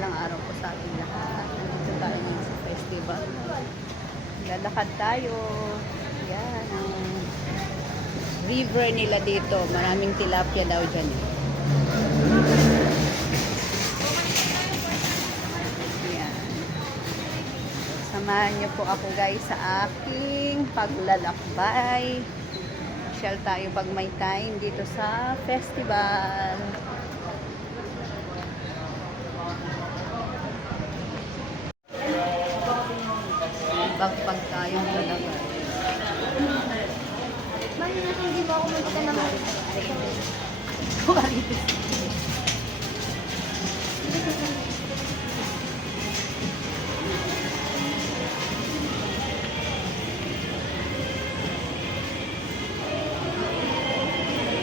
mapagpalang araw po sa ating lahat. Nandito tayo ngayon sa festival. Lalakad tayo. Yan ang river nila dito. Maraming tilapia daw dyan. Yan. Samahan niyo po ako guys sa aking paglalakbay. Shall tayo pag may time dito sa festival. Bagpag tayong talaga. Mali na hindi mo ako magkita naman. Kuwaritis.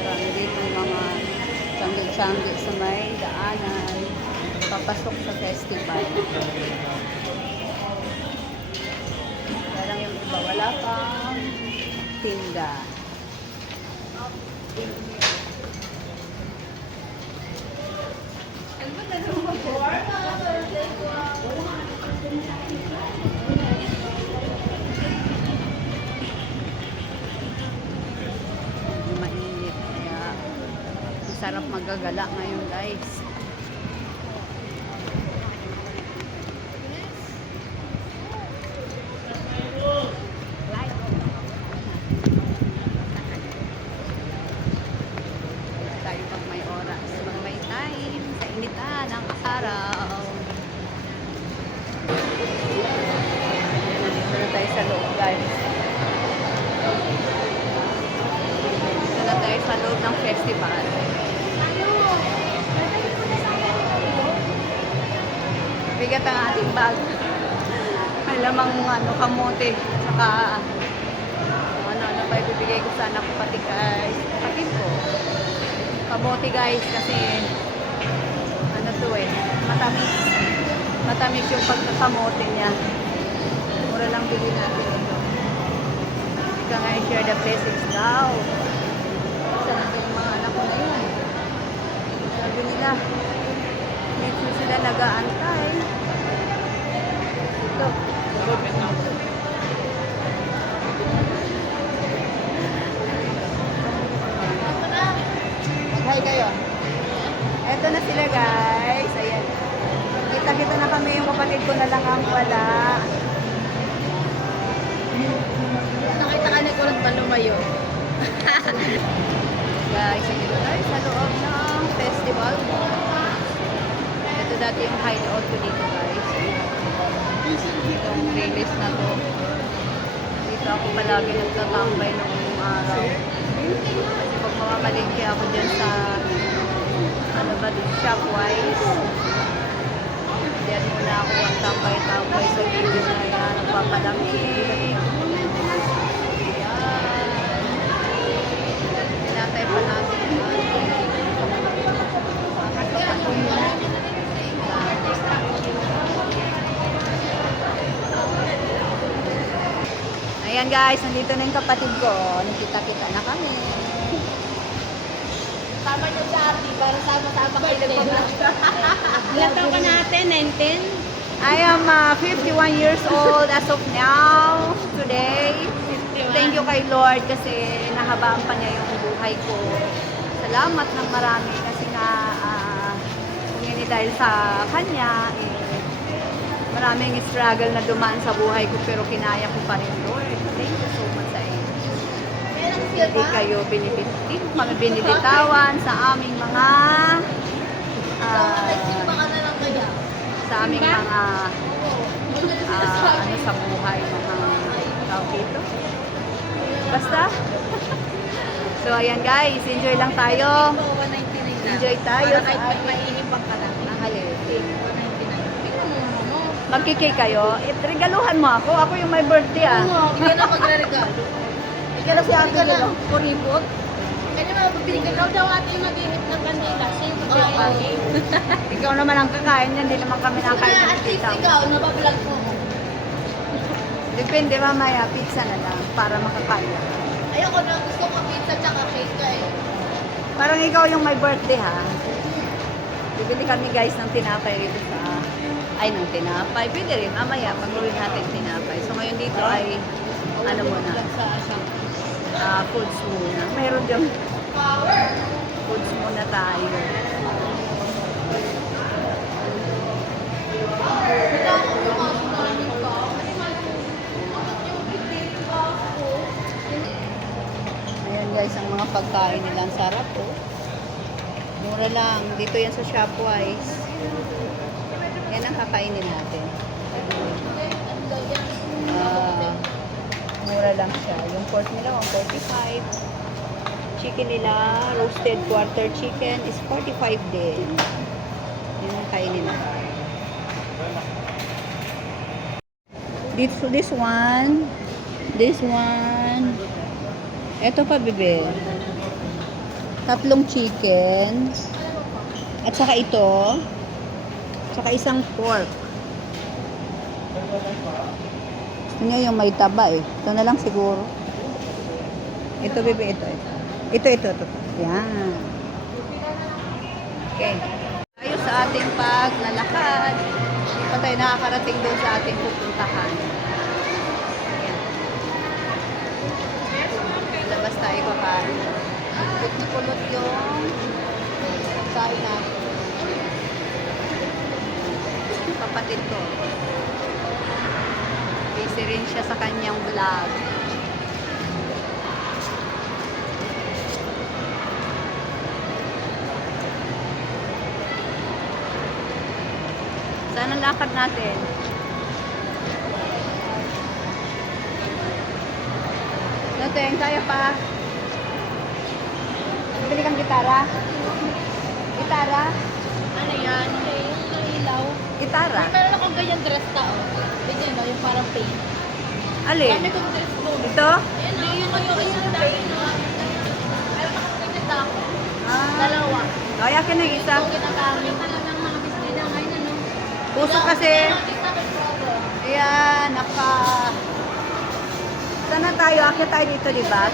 Marami dito mga tsanggil-tsanggil sa may daanan. Papasok sa festival. Parang yung iba wala pang tinda. Mainit kaya masarap magagala ngayon guys. Tayo pag may oras, pag may time, sa initan ng araw. Dito na tayo sa loob guys. Dito na tayo sa loob ng festival. Bigat ang ating bag. May lamang kamote. Saka ano pa ibibigay ko sana ko pati kay kapatid ko. Kamote guys kasi matamis. Matamis yung pagkakamote niya. Mura lang bilhin natin ito. Ika nga i-share the blessings daw. Sa natin yung mga anak ko na yun. Sabi nila, medyo sila nag-aantay. Ito. Hi kayo. Eto na sila guys. Ayan. Kita-kita na kami, yung kapatid ko na lang ang wala. Nakita ka na ko lang lumayo. Guys, nandito tayo sa loob ng festival. Ito dati yung hideout ko dito guys. Itong playlist na to. Dito ako palagi nagtatambay noong araw. Kasi pag mamamalingki ako dyan sa Shopwise. Diyan muna ako ang tambay-tambay sa video na yan. Nagpapalamig. Tinatay pa natin. Ayan guys, nandito na yung kapatid ko. Nakita-kita na kami. Tama niyo sa ati para sama-sama kayo nagpapalita. Ilan taon ka natin? 19? I am 51 years old as of now, today. Thank you kay Lord kasi nahabaan pa niya yung buhay ko. Salamat ng marami kasi nga kung hindi dahil sa kanya, maraming struggle na dumaan sa buhay ko pero kinaya ko pa rin, Lord. Thank you so much sa inyo. Hindi kayo kami binibitawan sa aming mga sa aming mga sa buhay, mga tawag dito. Basta. So, ayan guys, enjoy lang tayo. Enjoy tayo. Kahit mainim pa ka lang. Magkikay kayo. Regaluhan mo ako. Ako yung may birthday Hindi na magre-regalo. Ikaw si Ate Gilo. Kuripot. Kaya naman, pabili ka daw ate yung mag-ihip ng kandila. Siya yung mag-ihip. Ikaw naman ang kakain niya. Hindi naman kami nakain Kaya ng at least tita. ikaw, nabablog mo. Depende mamaya. Pizza na lang para makakaya. Ayoko na, gusto ko pizza tsaka cake ka eh. Parang ikaw yung may birthday ha. Di Bibili kami guys ng tinapay dito sa... Ay, ng tinapay. Pwede rin. Mamaya, pag-uwi natin tinapay. So ngayon dito ay... Ano muna? Foods muna. Meron dyan. Foods muna tayo. Ayan guys, ang mga pagkain nila. Ang sarap oh. Mura lang. Dito yan sa Shopwise. Yan ang kakainin natin. Mura lang siya. Yung pork nila, 145. Chicken nila, roasted quarter chicken is 45 din. Yan ang kainin nila. This one. Ito pa, bebe. 3 chicken. At saka ito. Saka isang pork. Gusto niya yung may taba eh. Ito na lang siguro. Ito, bebe, ito. Ito. Yan. Okay. Tayo sa ating paglalakad. Hindi pa tayo nakakarating doon sa ating pupuntahan. Yan. Labas tayo kakain. Kulot na kulot yung kain natin. Kapatid ko. Busy rin siya sa kanyang vlog. Saan ang lakad natin? Natin, kaya pa. Bili kang gitara? Gitara? Ano yan? Yung ilaw. Gitara? Meron akong ganyan dress ka, oh. Ganyan, no? Yung parang paint. Alin? Dami kong dress ko. Ito? Ayan, no? Yung isang paint, no? Meron akong ganyan dako. Ah. Dalawa. Kaya ka ng isa. Ito ginagamit. Talagang mga bisnila ngayon, ano? Puso kasi. Ayan, Sana tayo? Akyat tayo dito, di ba?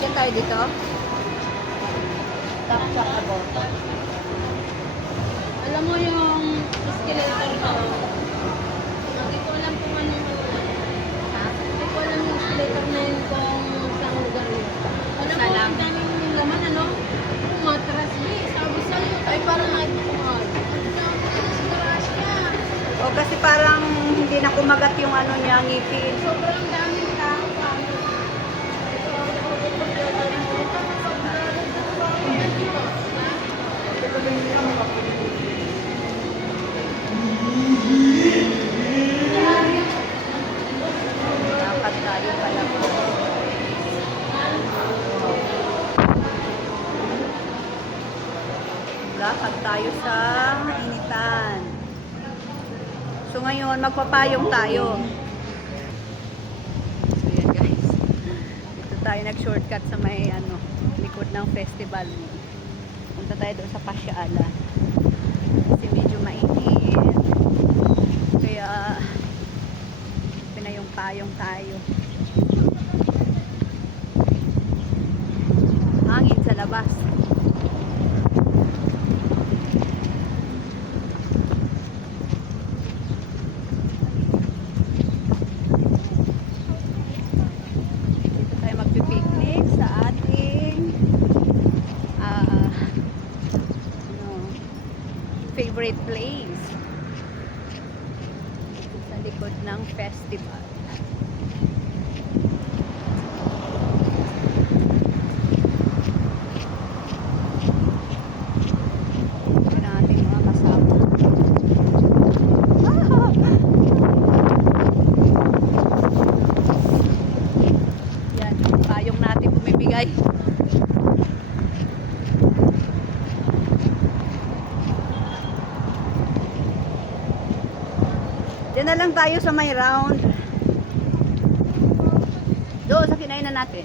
Akyat tayo dito? Tap-tap ako. Alam mo yung escalator ko. Hindi ko alam kung ano yung Ha? Hindi ko alam yung escalator na yun kung saan lugar yun. Alam mo, ang daming laman, ano? Matras, sabi sa'yo. Ay, parang nagpukuhan. O kasi parang hindi na kumagat yung ano niya, ngipin. Sobrang daming tao. Dapat tayo pala po. Lakad tayo sa initan. So ngayon, magpapayong tayo. So yan guys. Dito tayo nag-shortcut sa may likod ng festival. Punta tayo doon sa Pasyala. Kasi medyo mainit. Kaya pinayong-payong tayo. Hangin sa labas. Favorite place sa likod ng festival. Yan ang ating mga kasama. Yan, yung payong natin bumibigay. Diyan na lang tayo sa may round. Doon sa kinainan natin.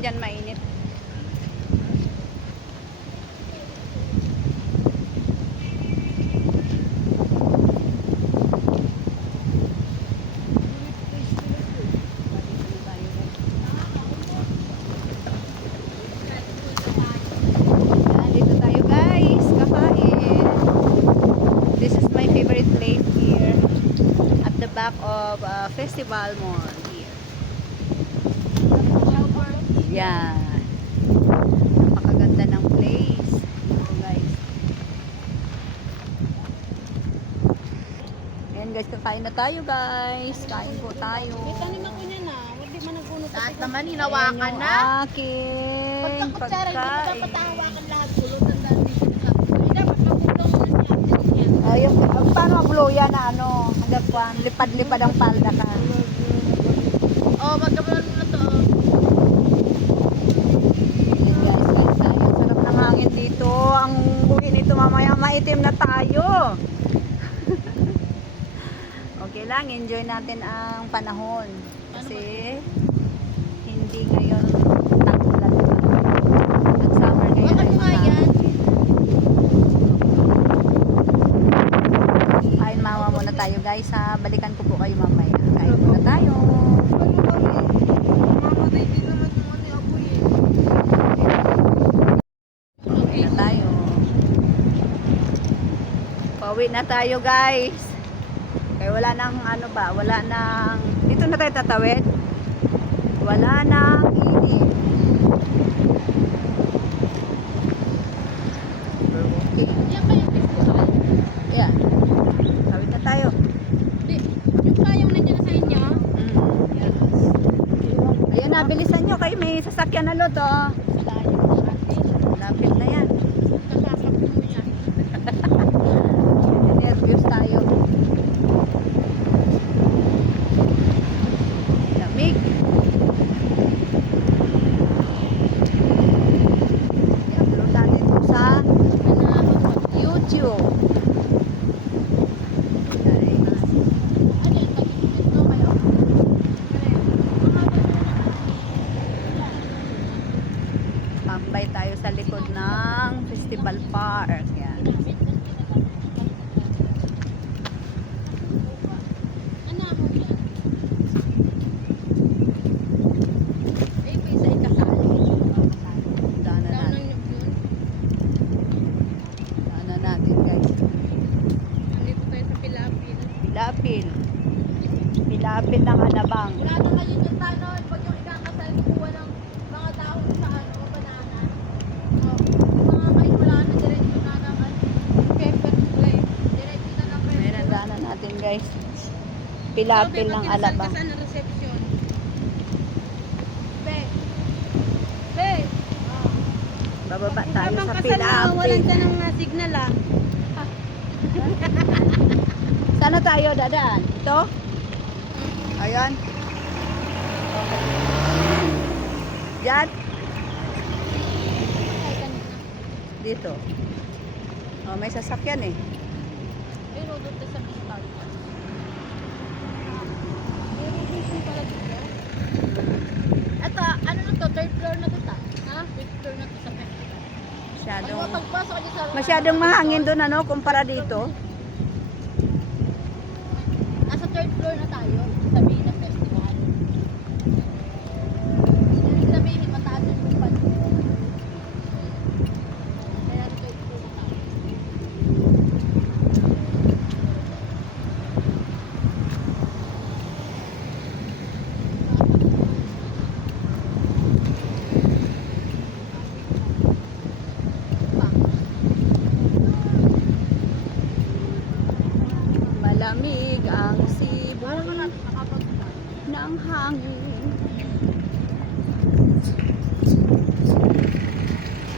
naman dyan mainit. Dito tayo guys, kakain. This is my favorite place here at the back of Festival Mall here. Yan. Napakaganda ng place. Ito guys. Ayan guys, kakain na tayo guys. Kain po tayo. Kita ni Makunya na. Hindi man nagpuno sa Lahat naman hinawakan na. Akin. Pagkakutsara, hindi mo Pagkain. papatahawakan lahat. Pulot ang dati dito sa Hindi dapat magulong mo na siya. Yung, paano mag-blow yan na ano? Hanggang kwan, lipad-lipad ang palda ka. Oh, magkaroon mo na to. Ayan guys, guys tayo. Sarap ng hangin dito. Ang buhay nito mamaya maitim na tayo. Okay lang, enjoy natin ang panahon. Kasi hindi ngayon tag-ulan. Nag-summer ngayon. Bakit nga yan? Kain mama muna tayo guys ha. Balikan ko po kayo mamaya. Kain muna tayo. Pauwi na tayo. Pauwi na tayo guys. Kaya wala nang ano ba, wala nang, dito na tayo tatawid. Wala nang init. Yan ba yung festival? Yeah. Tawid na tayo. Hindi. Yung kayang nandiyan na sa inyo. Yes. Ayun na, bilisan nyo kayo. May sasakyan na lot oh. Lapit na yan. Nakakapin mo yan. Nervyos tayo. Lamig. I-upload natin ito sa YouTube. Guys. Ano yung tagigit no kayo? Tambay tayo sa likod ng Festival Park. Yan. Ano mo yan? Ay, may isa ikasali. Daanan Daw natin. ng yun. Daanan natin guys. Nandito tayo sa Pilapil. Pilapil. Pilapil ng Alabang. Wala na kayo dyan tanong. Pag yung ikakasal, kukuha ng mga dahon sa ano, banana. O, mga kayo wala na diretso na ng pepper spray. Diretso na ng pepper. Ayan, daanan natin guys. Pilapil ng Alabang. Sa reception. Be. Be. Bababa tayo sa Walang Pilapil. ka ng signal ah. Sana tayo dadaan? Ito? Ayan. Okay. Diyan? Dito. Oh, may sasakyan eh. Pero doon sa Bistal. Pero dito pala dito. Ito, ano na to? Third floor na to ta? Ha? Third floor na to sa festival. Masyadong, Ano, pagpasok ka dyan sa masyadong mahangin doon ano, kumpara dito. Nasa third floor na tayo. Sabihin ng festival. Ibig sabihin, mataas yung lupan. Kaya third floor na tayo. Malamig ang sibol ng hangin.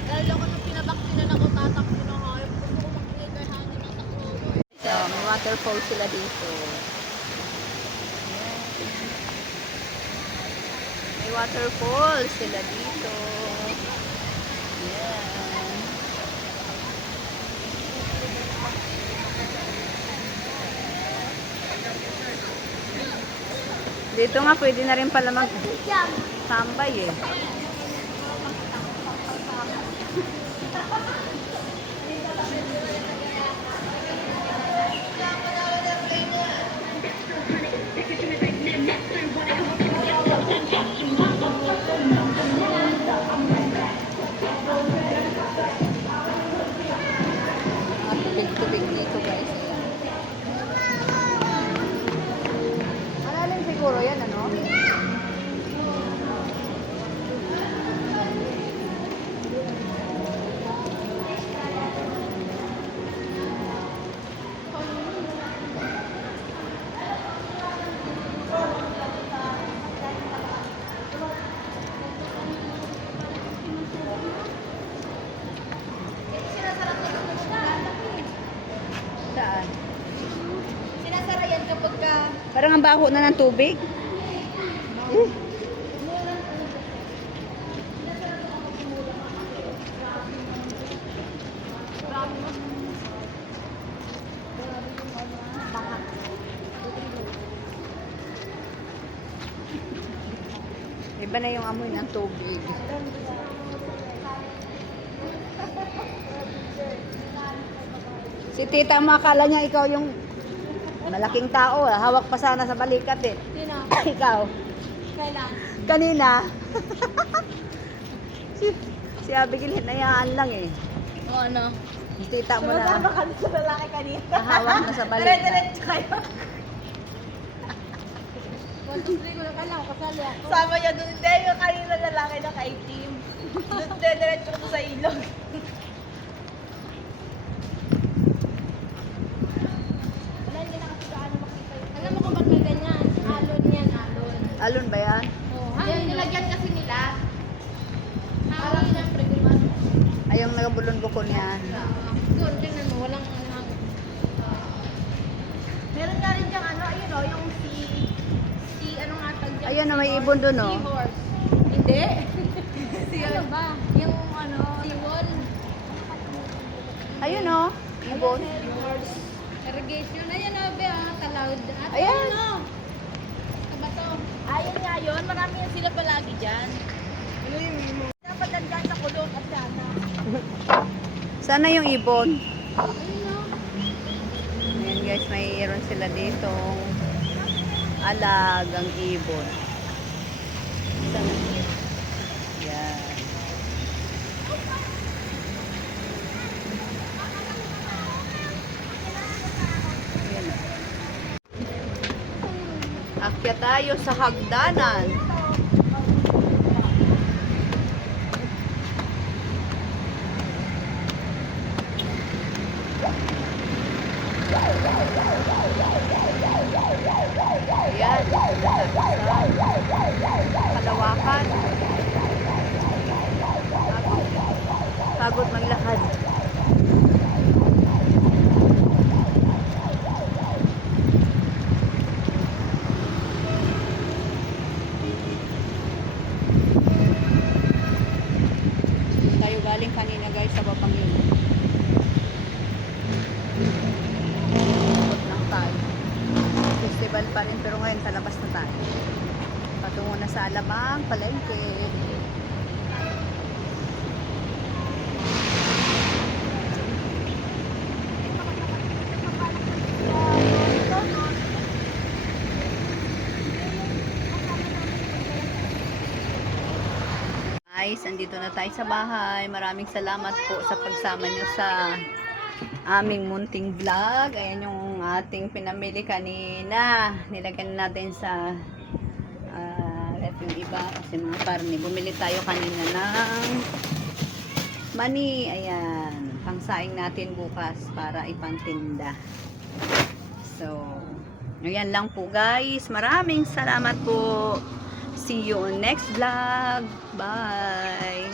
Dahil ako nung pinabaksinan ako, tatakbo na nga. Gusto ko makinig kay hangin na takbo. So, may waterfall sila dito. May waterfall sila dito. Yan. Dito nga pwede na rin pala mag-tambay eh. Parang ang baho na ng tubig. Iba na yung amoy ng tubig. Si tita, makala niya ikaw yung malaking tao. Hawak pa sana sa balikat eh. Sino? Ikaw. Kailan? Kanina. si Abigail, hinayaan lang eh. O ano? Yung tita mo na ka sa lalaki kanina. hawak na sa balikat. Dire-diretso kayo. 1, 2, 3 ko na kailangan kasali ako. Sama niya doon. Hindi, yung kanina lalaki na ka-itim. Doon dire-diretso ko sa ilog. Wala, hindi na kasi gaano makita yun. Alam mo kung ba't may ganyan? Alon yan, alon. Alon ba yan? Oh, Yan, nilagyan kasi nila. Parang siyempre, kung ano. Ay, yung nagabulon-bukon yan. Doon, tingnan mo, walang ano. Meron nga rin diyang ano, ayun o, yung ano nga tag dyan? Ayun na, may ibon dun oh. Seahorse. Hindi. Ano ba? Yung ano, Siwon. Ayun oh, ibon. seahorse. Irrigation. Ayan o, be, talawd. At Ayan. ano? Sa bato. Ayun nga yun, marami yan sila palagi dyan. Dapat dyan sa kulong at sana. Sana yung ibon. Ayun o. Ayan guys, mayroon sila dito alagang ibon. Sana? Yan. Yan. Akyat tayo sa hagdanan. Ayan, Kalawakan. Pagod maglakad. Tayo galing kanina guys sa babang yun. Pagod lang tayo. Festival pa rin pero ngayon palabas na tayo. Patungo na sa Alabang, Palengke. Guys, andito na tayo sa bahay. Maraming salamat po sa pagsama nyo sa aming munting vlog. Ayan yung ating pinamili kanina. Nilagyan natin sa ref yung iba kasi mga karne. Bumili tayo kanina ng mani. Ayan. Pangsaing natin bukas para ipantinda. So, ayan lang po guys. Maraming salamat po. See you on next vlog. Bye!